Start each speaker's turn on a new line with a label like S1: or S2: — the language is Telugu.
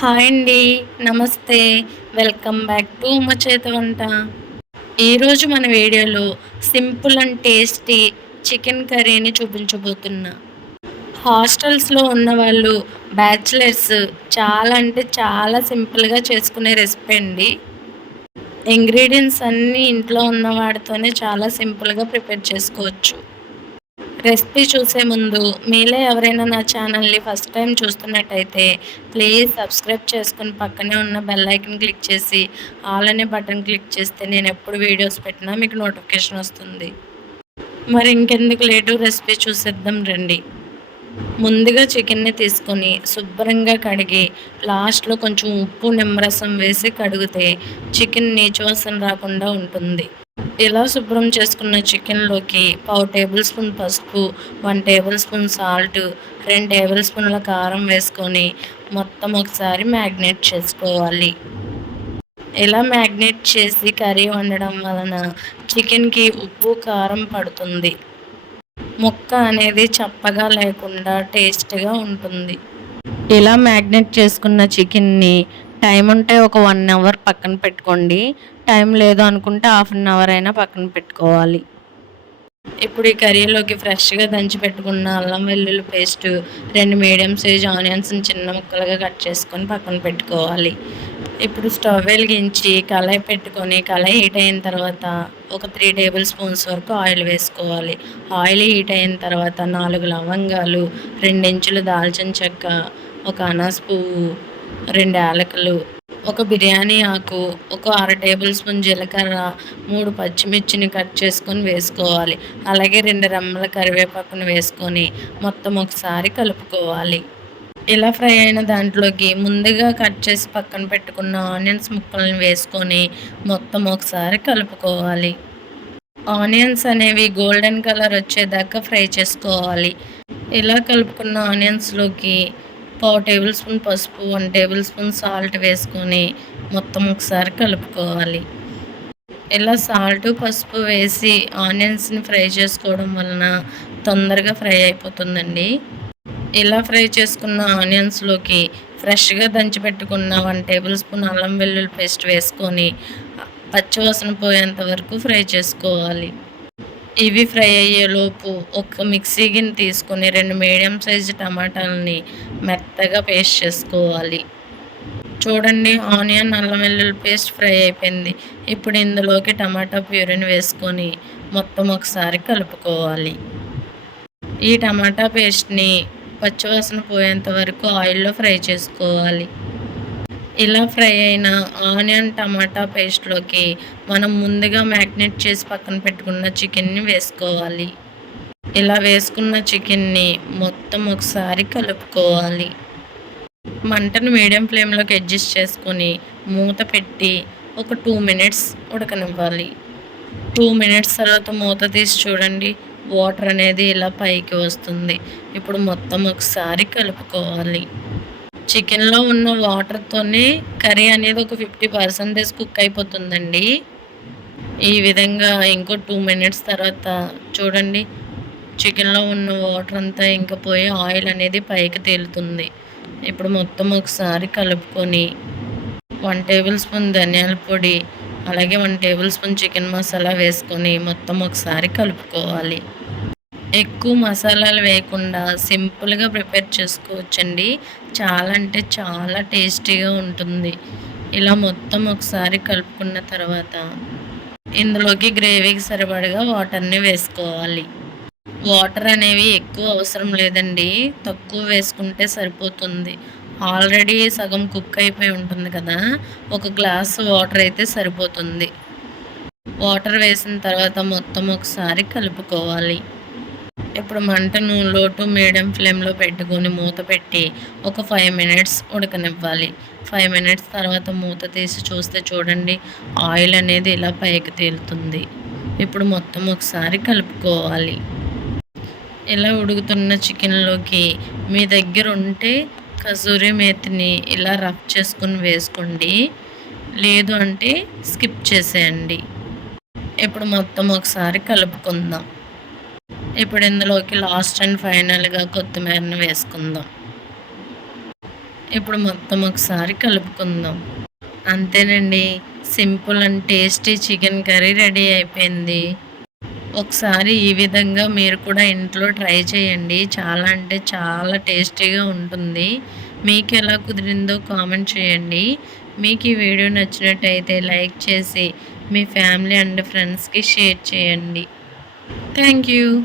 S1: హాయ్ అండి నమస్తే. వెల్కమ్ బ్యాక్ టు మా చేత వంట ఈరోజు మన వీడియోలో సింపుల్ అండ్ టేస్టీ చికెన్ కర్రీని చూపించబోతున్నా. హాస్టల్స్లో ఉన్న వాళ్ళు బ్యాచిలర్స్ చాలా అంటే చాలా సింపుల్గా చేసుకునే రెసిపీ అండి. ఇంగ్రీడియంట్స్ అన్నీ ఇంట్లో ఉన్న వాటితోనే చాలా సింపుల్గా ప్రిపేర్ చేసుకోవచ్చు. రెసిపీ చూసే ముందు మీలో ఎవరైనా నా ఛానల్ని ఫస్ట్ టైం చూస్తున్నట్టయితే ప్లీజ్ సబ్స్క్రైబ్ చేసుకుని పక్కనే ఉన్న బెల్ ఐకన్ క్లిక్ చేసి ఆల్ అనే బటన్ క్లిక్ చేస్తే నేను ఎప్పుడు వీడియోస్ పెట్టినా మీకు నోటిఫికేషన్ వస్తుంది. మరి ఇంకెందుకు లేటు రెసిపీ చూసేద్దాం రండి. ముందుగా చికెన్ని తీసుకొని శుభ్రంగా కడిగి లాస్ట్లో కొంచెం ఉప్పు నిమ్మరసం వేసి కడిగితే చికెన్ నీచువాసన రాకుండా ఉంటుంది. ఇలా శుభ్రం చేసుకున్న చికెన్లోకి పావు టేబుల్ స్పూన్ పసుపు వన్ టేబుల్ స్పూన్ సాల్ట్ రెండు టేబుల్ స్పూన్ల కారం వేసుకొని మొత్తం ఒకసారి మ్యాగ్నేట్ చేసుకోవాలి. ఇలా మ్యాగ్నేట్ చేసి కర్రీ వండడం వలన చికెన్కి ఉప్పు కారం పడుతుంది. ముక్క అనేది చప్పగా లేకుండా టేస్ట్గా ఉంటుంది. ఇలా మ్యాగ్నేట్ చేసుకున్న చికెన్ని టైం ఉంటే ఒక వన్ అవర్ పక్కన పెట్టుకోండి. టైం లేదు అనుకుంటే హాఫ్ అన్ అవర్ అయినా పక్కన పెట్టుకోవాలి. ఇప్పుడు ఈ కర్రీలోకి ఫ్రెష్గా దంచి పెట్టుకున్న అల్లం వెల్లుల్లి పేస్ట్ రెండు మీడియం సైజ్ ఆనియన్స్ని చిన్న ముక్కలుగా కట్ చేసుకొని పక్కన పెట్టుకోవాలి. ఇప్పుడు స్టవ్ వెలిగించి కళాయి పెట్టుకొని కళాయి హీట్ అయిన తర్వాత ఒక త్రీ టేబుల్ స్పూన్స్ వరకు ఆయిల్ వేసుకోవాలి. ఆయిల్ హీట్ అయిన తర్వాత నాలుగు లవంగాలు రెండించులు దాల్చిన చెక్క ఒక అనాస పువ్వు రెండు యాలకులు ఒక బిర్యానీ ఆకు ఒక అర టేబుల్ స్పూన్ జీలకర్ర మూడు పచ్చిమిర్చిని కట్ చేసుకొని వేసుకోవాలి. అలాగే రెండు రెమ్మల కరివేపాకును వేసుకొని మొత్తం ఒకసారి కలుపుకోవాలి. ఇలా ఫ్రై అయిన దాంట్లోకి ముందుగా కట్ చేసి పక్కన పెట్టుకున్న ఆనియన్స్ ముక్కలను వేసుకొని మొత్తం ఒకసారి కలుపుకోవాలి. ఆనియన్స్ అనేవి గోల్డెన్ కలర్ వచ్చేదాకా ఫ్రై చేసుకోవాలి. ఇలా కలుపుకున్న ఆనియన్స్లోకి పావు టేబుల్ స్పూన్ పసుపు వన్ టేబుల్ స్పూన్ సాల్ట్ వేసుకొని మొత్తం ఒకసారి కలుపుకోవాలి. ఇలా సాల్ట్ పసుపు వేసి ఆనియన్స్ని ఫ్రై చేసుకోవడం వలన తొందరగా ఫ్రై అయిపోతుందండి. ఇలా ఫ్రై చేసుకున్న ఆనియన్స్లోకి ఫ్రెష్గా దంచిపెట్టుకున్న వన్ టేబుల్ స్పూన్ అల్లం వెల్లుల్లి పేస్ట్ వేసుకొని పచ్చివాసన పోయేంత వరకు ఫ్రై చేసుకోవాలి. ఇవి ఫ్రై అయ్యేలోపు ఒక మిక్సీ గిన్నె తీసుకొని రెండు మీడియం సైజు టమాటాలని మెత్తగా పేస్ట్ చేసుకోవాలి. చూడండి ఆనియన్ అల్లం వెల్లుల్లి పేస్ట్ ఫ్రై అయిపోయింది. ఇప్పుడు ఇందులోకి టమాటా ప్యూరిని వేసుకొని మొత్తం ఒకసారి కలుపుకోవాలి. ఈ టమాటా పేస్ట్ని పచ్చివాసన పోయేంత వరకు ఆయిల్లో ఫ్రై చేసుకోవాలి. ఇలా ఫ్రై అయిన ఆనియన్ టమాటా పేస్ట్లోకి మనం ముందుగా మ్యాగ్నేట్ చేసి పక్కన పెట్టుకున్న చికెన్ని వేసుకోవాలి. ఇలా వేసుకున్న చికెన్ని మొత్తం ఒకసారి కలుపుకోవాలి. మంటను మీడియం ఫ్లేమ్లోకి అడ్జస్ట్ చేసుకొని మూత పెట్టి ఒక టూ మినిట్స్ ఉడకనివ్వాలి. టూ మినిట్స్ తర్వాత మూత తీసి చూడండి వాటర్ అనేది ఇలా పైకి వస్తుంది. ఇప్పుడు మొత్తం ఒకసారి కలుపుకోవాలి. చికెన్లో ఉన్న వాటర్తోనే కర్రీ అనేది ఒక ఫిఫ్టీ పర్సెంటేజ్ కుక్ అయిపోతుందండి. ఈ విధంగా ఇంకో టూ మినిట్స్ తర్వాత చూడండి చికెన్లో ఉన్న వాటర్ అంతా ఇంకా పోయి ఆయిల్ అనేది పైకి తేలుతుంది. ఇప్పుడు మొత్తం ఒకసారి కలుపుకొని వన్ టేబుల్ స్పూన్ ధనియాల పొడి అలాగే one tablespoon chicken masala వేసుకొని మొత్తం ఒకసారి కలుపుకోవాలి. ఎక్కువ మసాలాలు వేయకుండా సింపుల్గా ప్రిపేర్ చేసుకోవచ్చండి. చాలా అంటే చాలా టేస్టీగా ఉంటుంది. ఇలా మొత్తం ఒకసారి కలుపుకున్న తర్వాత ఇందులోకి గ్రేవీకి సరిపడగా వాటర్ని వేసుకోవాలి. వాటర్ అనేవి ఎక్కువ అవసరం లేదండి. తక్కువ వేసుకుంటే సరిపోతుంది. ఆల్రెడీ సగం కుక్ అయిపోయి ఉంటుంది కదా. ఒక గ్లాస్ వాటర్ అయితే సరిపోతుంది. వాటర్ వేసిన తర్వాత మొత్తం ఒకసారి కలుపుకోవాలి. ఇప్పుడు మంటను లో టు మీడియం ఫ్లేమ్లో పెట్టుకొని మూత పెట్టి ఒక ఫైవ్ మినిట్స్ ఉడకనివ్వాలి. ఫైవ్ మినిట్స్ తర్వాత మూత తీసి చూస్తే చూడండి ఆయిల్ అనేది ఇలా పైకి తేలుతుంది. ఇప్పుడు మొత్తం ఒకసారి కలుపుకోవాలి. ఇలా ఉడుకుతున్న చికెన్లోకి మీ దగ్గర ఉంటే కసూరి మేతిని ఇలా రఫ్ చేసుకుని వేసుకోండి. లేదు అంటే స్కిప్ చేసేయండి. ఇప్పుడు మొత్తం ఒకసారి కలుపుకుందాం. ఇప్పుడు ఇందులోకి లాస్ట్ అండ్ ఫైనల్గా కొత్తిమీరను వేసుకుందాం. ఇప్పుడు మొత్తం ఒకసారి కలుపుకుందాం. అంతేనండి simple and tasty chicken curry ready అయిపోయింది. ఒకసారి ఈ విధంగా మీరు కూడా ఇంట్లో ట్రై చేయండి. చాలా అంటే చాలా టేస్టీగా ఉంటుంది. మీకు ఎలా కుదిరిందో కామెంట్ చేయండి. మీకు ఈ వీడియో నచ్చినట్టయితే లైక్ చేసి మీ ఫ్యామిలీ అండ్ ఫ్రెండ్స్కి షేర్ చేయండి. Thank you.